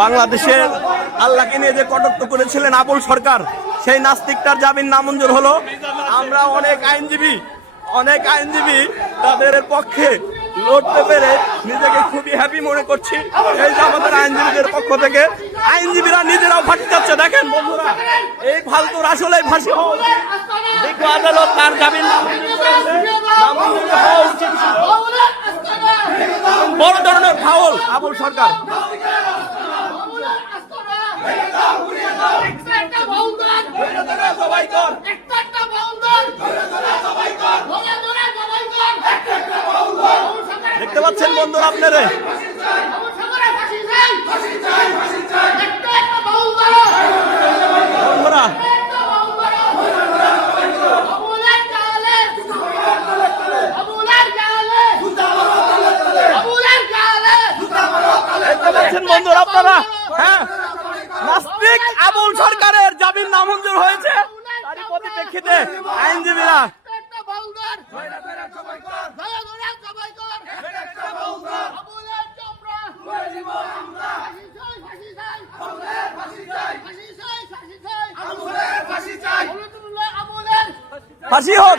বাংলাদেশের আল্লাহকে নিয়ে যে কটাক্ষ করেছিলেন আবুল সরকার, সেই নাস্তিকটার জামিন নামঞ্জুর হলো। আমরা অনেক আইনজীবী তাদের পক্ষে লড়তে পেরে নিজেকে খুবই হ্যাপি মনে করছি। এই যে আমাদের আইনজীবীদের পক্ষ থেকে আইনজীবীরা নিজেরাও ফাঁসি যাচ্ছে। দেখেন বন্ধুরা, এই ফালতুর আসলে ফাঁসি হওয়া উচিত। বিজ্ঞ আদালত তার জামিন নামঞ্জুর হওয়া উচিত ছিল। বড় ধরনের ফাউল আবুল সরকার। দেখতে পাচ্ছেন বন্ধুরা আপনারা, বন্ধুরা আপনারা, হ্যাঁ, নাস্তিক আবুল সরকারের জামিন নামঞ্জুর হয়েছে। তারই পরিপ্রেক্ষিতে আইনজীবীরা ফাঁসি হোক।